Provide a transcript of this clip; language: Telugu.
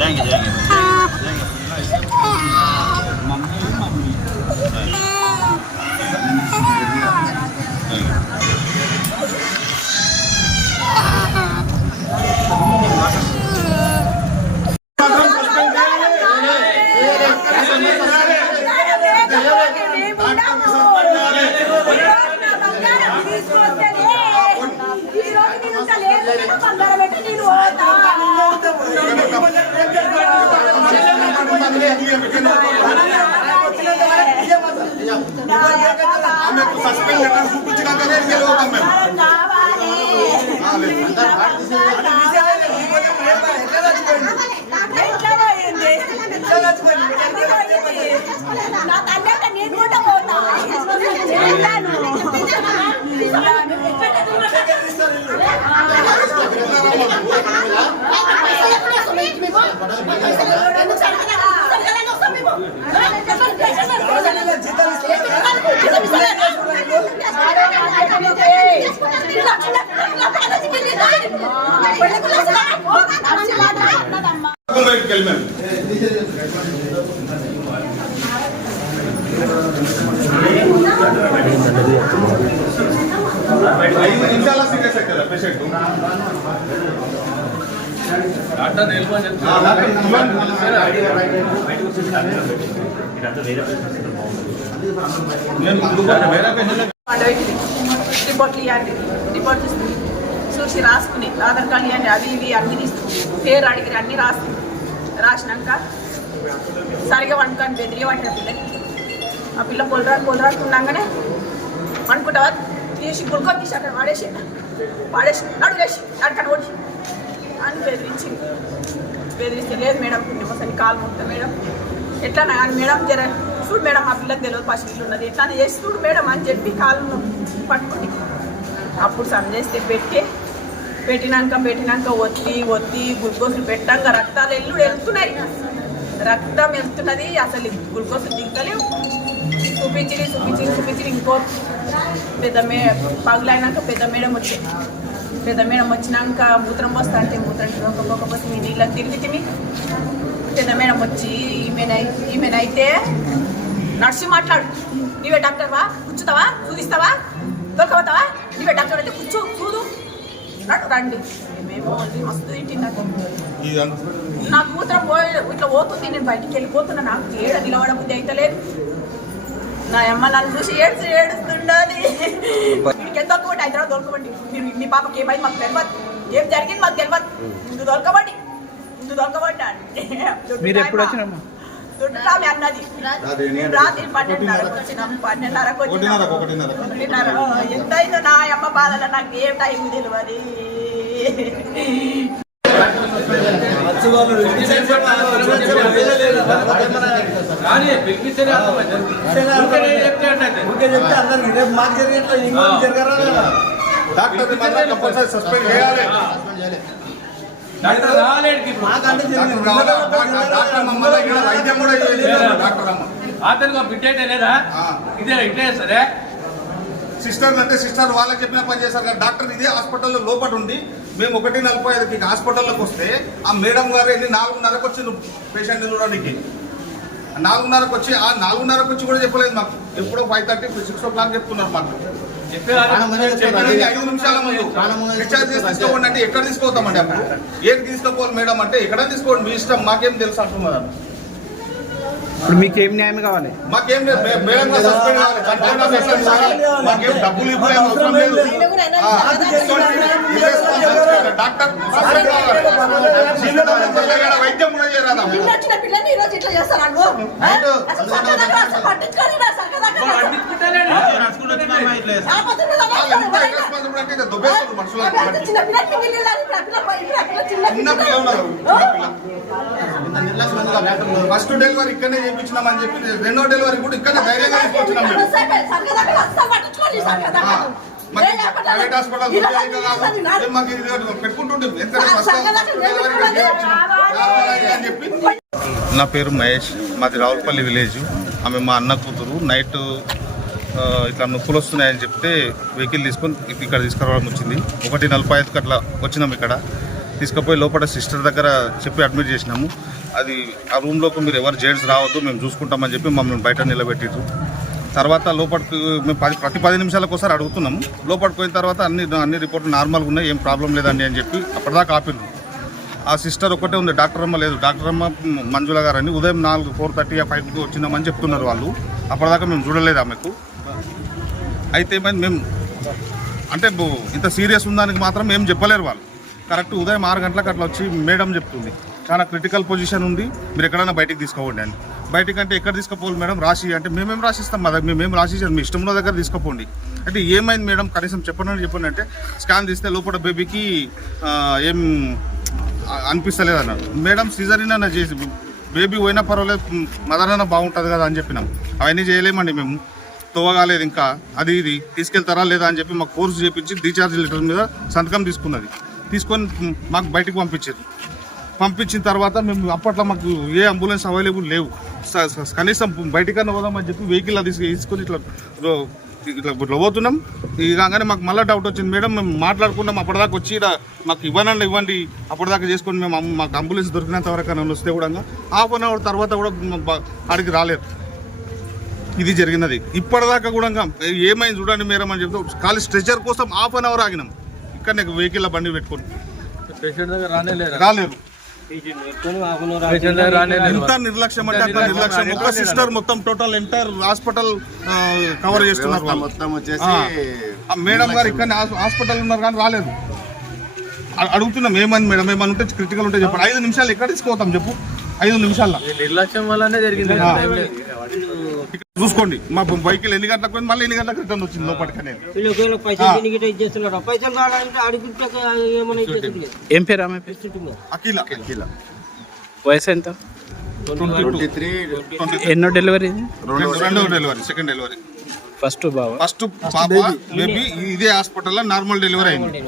땡기 땡기 땡기 땡기 సస్పెండ్ లెటర్ చూపించినాకనే గెలవుతాం మేము. నేను బయటికి వెళ్ళి మేము ఐదు నిమిషాల సీరియస్ అవుతుందా పేషెంట్ నేను ముందు వేరే పేషెంట్ రిపోర్ట్లు ఇవ్వండి రిపోర్ట్ ఇస్తుంది వచ్చి రాసుకుని ఆధార్ కార్డు ఇవ్వండి అవి ఇవి అన్ని తీసుకుని పేరు అడిగి అన్ని రాసి రాసినాక సరిగా వండుకొని బెదిరి పట్టిన పిల్లకి. ఆ పిల్ల పొలరా ఉండగానే అనుకుంటావా తీసి గుల్కో తీసి అక్కడ వాడేసి వాడేసి నడులేసి అక్కడ ఓడి. అని బెదిరించి బెదిరిస్తే లేదు మేడం ఒకసారి కాలు మొత్తం మేడం. ఎట్లా అని మేడం జర చూడు మేడం మా పిల్లకి తెలియదు పసి ఇల్లు ఉన్నది ఎట్లా చేసి చూడు మేడం అని చెప్పి కాలు పట్టుకుని అప్పుడు సంజేస్తే పెట్టి పెట్టినాక పెట్టినాక ఒత్తి ఒత్తి గ్లూకోజులు పెట్టాక రక్తాలు ఎల్లు వెళ్తున్నాయి రక్తం వెళ్తున్నది అసలు గ్లూకోజులు దిగలేవు. చూపించి చూపించి చూపించి ఇంకో పెద్ద మే పగులైనాక పెద్ద మేడం వచ్చింది పెద్ద మేడం వచ్చినాక మూత్రం పోస్తా అంటే మూత్రం ఒక్కొక్క పోసి మీ నీళ్ళకి తిరిగి తిని పెద్ద మేడం వచ్చి ఈమెనై ఈమెనైతే నర్సు మాట్లాడు. నీవే డాక్టర్వా? కూర్చుతావా? చూదిస్తావా దొరకబోతావా? నీవే డాక్టర్ అయితే కూర్చో. రండి మేము మస్తు తింటున్నాను నాకు మూత్రం పోయి ఇట్లా పోతుంది నేను బయటికి వెళ్ళిపోతున్నా నాకు ఏడ నిలబడ బుద్ధి అయితే లేదు. నా అమ్మ నన్ను చూసి ఏడుస్తూ ఏడుస్తుండది. వీడికి ఎంత దొరకబట్టి హైదరాబాద్ దొరకబట్టి మీరు మీ పాపకి ఏమైంది మాకు తెలియదు ఏం జరిగింది? మాకు తెలియదు ముందు దొరకబట్టి ముందు దొరకబట్టి అంటే మీరు ఎప్పుడు వచ్చినమ్మా? దుడ్డురామి అన్నది. రాత్రి పన్నెండున్నరకు వచ్చినాం. పన్నెండున్నరకు ఎంత అయిందో నా అమ్మ బాధలో నాకు ఏం టైం తెలియదు. మాకు జరిగినట్లు ఇంకోటి జరగరా డాక్టర్ కంపల్సరీ సస్పెండ్ చేయాలి డాక్టర్ రాలేడికి మాకంటే డాక్టర్ మమ్మల్ని ఇక్కడ వైద్యం కూడా డాక్టర్ అమ్మ అతనికి బిడ్డ లేదా ఇదే సరే సిస్టర్ అంటే సిస్టర్ వాళ్ళకి చెప్పిన పని చేశారు డాక్టర్ ఇదే హాస్పిటల్లో లోపల ఉండి మేము ఒకటి నలభై ఐదుకి హాస్పిటల్లోకి వస్తే ఆ మేడం గారు వెళ్ళి నాలుగున్నరకు వచ్చి పేషెంట్ చూడడానికి? నాలుగున్నరకు వచ్చి ఆ నాలుగున్నరకు వచ్చి కూడా చెప్పలేదు మాకు. ఎప్పుడో five thirty six o'clock చెప్తున్నారు మాకు. ఐదు నిమిషాల ముందు. డిశ్చార్జ్ చేసి తీసుకోండి అంటే ఎక్కడ తీసుకోతామండి అప్పుడు ఏది తీసుకోపోవాలి మేడం అంటే ఎక్కడ తీసుకోండి? మీ ఇష్టం మాకేం తెలుసు అంటున్నారు. ఇప్పుడు మీకు ఏం న్యాయం కావాలి? మాకేం గారు సస్పెండ్ కావాలి. కావాలి. మాకేం డబ్బులు అవసరం లేదు. డాక్టర్ సస్పెండ్ కావాలి. వైద్యం కూడా చేయరాదా పిల్లని ఈ రోజు ఇట్లా అసలు పట్టించుకొని చిన్న పిల్లలు. చిన్న ఫస్ట్ డెలివరీ ఇక్కడనే చేయించినామని చెప్పి రెండో డెలివరీ కూడా ఇక్కడనే ధైర్యంగా తీసుకొచ్చినాం ప్రైవేట్ హాస్పిటల్ మాకు ఇది పెట్టుకుంటుండే ఎందుకంటే ఫస్ట్ డెలివరీ అని చెప్పి. నా పేరు మహేష్. మాది రావులపల్లి విలేజ్. ఆమె మా అన్న కూతురు. నైట్ ఇట్లా నొప్పులు వస్తున్నాయని చెప్తే వెహికల్ తీసుకొని ఇక్కడ తీసుకురావడం వచ్చింది. ఒకటి నలభై ఐదుకి అట్లా వచ్చినాం ఇక్కడ. తీసుకుపోయి లోపల సిస్టర్ దగ్గర చెప్పి అడ్మిట్ చేసినాము. అది ఆ రూమ్లోకి మీరు ఎవరు జెంట్స్ రావద్దు మేము చూసుకుంటామని చెప్పి మమ్మల్ని బయట నిలబెట్టిరు తర్వాత లోపలికి మేము పది ప్రతి పది నిమిషాలకు ఒకసారి అడుగుతున్నాము. లోపలికి పోయిన తర్వాత అన్ని అన్ని రిపోర్ట్లు నార్మల్గా ఉన్నాయి ఏం ప్రాబ్లం లేదండి అని చెప్పి అప్పటిదాకా ఆపిండ్రు ఆ సిస్టర్ ఒకటే ఉంది డాక్టర్ అమ్మ లేదు. డాక్టర్ అమ్మ మంజుల గారు అని ఉదయం నాలుగు ఫోర్ థర్టీ ఫైవ్కి వచ్చిందామని చెప్తున్నారు వాళ్ళు. అప్పటిదాకా మేము చూడలేదు ఆమెకు. అయితే మేము అంటే ఇంత సీరియస్ ఉందానికి మాత్రం ఏం చెప్పలేరు వాళ్ళు. కరెక్ట్ ఉదయం ఆరు గంటలకు అట్లా వచ్చి మేడం చెప్తుంది. చాలా క్రిటికల్ పొజిషన్ ఉంది. మీరు ఎక్కడైనా బయటికి తీసుకోపోండి అని బయటికి అంటే ఎక్కడ తీసుకుపోవాలి మేడం? రాసి అంటే మేమేం రాసిస్తాం? మా దగ్గర మేమేం రాసిస్తాం మీ ఇష్టం ఉన్న దగ్గర తీసుకోపోండి. అంటే ఏమైంది మేడం? కనీసం చెప్పండి అని చెప్పండి అంటే స్కాన్ తీస్తే లోపల బేబీకి ఏం అనిపిస్తలేదు అన్నాడు మేడం సీజరిన్ అన్న చేసి బేబీ పోయినా పర్వాలేదు మదర్ అన్న బాగుంటుంది కదా అని చెప్పినాం. అవన్నీ చేయలేమండి మేము. తోవగాలేదు ఇంకా. అది ఇది. తీసుకెళ్తారా లేదా అని చెప్పి మాకు కోర్సు చేపించి రీఛార్జ్ లెటర్ మీద సంతకం తీసుకున్నది. తీసుకొని మాకు బయటకు పంపించారు. పంపించిన తర్వాత మేము అప్పట్లో మాకు ఏ అంబులెన్స్ అవైలబుల్ లేవు. కనీసం బయటికన్నా పోదామని చెప్పి వెహికల్ అది తీసుకు- తీసుకొని ఇట్లా ఇట్లా పోతున్నాం. ఇక కాగానే మాకు మళ్ళీ డౌట్ వచ్చింది మేడం మేము మాట్లాడుకున్నాం అప్పటిదాకా వచ్చి ఈడ మాకు ఇవ్వనండి ఇవ్వండి అప్పటిదాకా చేసుకొని మేము మాకు అంబులెన్స్ దొరికినంత వరకు అని వస్తే కూడా హాఫ్ అన్ అవర్ తర్వాత కూడా ఆడికి రాలేదు. ఇది జరిగినది. ఇప్పటిదాకా కూడా ఏమైంది చూడండి మేడం అని చెప్తే ఖాళీ స్ట్రెచర్ కోసం హాఫ్ అన్ అవర్ ఆగినాం. ఇక్కడ నీకు వెహికల్ బండి పెట్టుకొని. పేషెంట్ ఎంత నిర్లక్ష్యం అంటే అంత నిర్లక్ష్యం. ఒక సిస్టర్ మొత్తం టోటల్ ఎంటైర్ హాస్పిటల్ కవర్ చేస్తున్నారు. మొత్తం వచ్చేసి మేడం గారు ఇక్కడ హాస్పిటల్ ఉన్నారు కానీ రాలేదు. అడుగుతున్నాం ఏమైంది మేడం ఏమని ఉంటే క్రిటికల్ ఉంటే చెప్పండి. ఐదు నిమిషాలు ఎక్కడ తీసుకుపోతాం చెప్పు? ఐదు నిమిషాల్లో. నిర్లక్ష్యం వల్లనే జరిగింది. చూసుకోండి. మా బైకులు ఎన్ని గంటలకు పోయింది? మళ్ళీ ఎన్ని గంటలకు రిటర్న్ వచ్చింది లోపలికి అనేది? వీళ్ళు ఒకవేళ పైసలు తిరిగి ఇచ్చేస్తున్నారు? పైసలు రావాలంటే అడుగుంటే ఏమైనా ఇచ్చేస్తుంది ఏం పేరు ఆమె అఖిల. కిలో వయసు ఎంత? ఎన్నో డెలివరీ ఇది? రెండో డెలివరీ సెకండ్ డెలివరీ. ఫస్ట్ బాబా. ఫస్ట్ పాప బేబీ ఇదే హాస్పిటల్లో నార్మల్ డెలివరీ అయింది.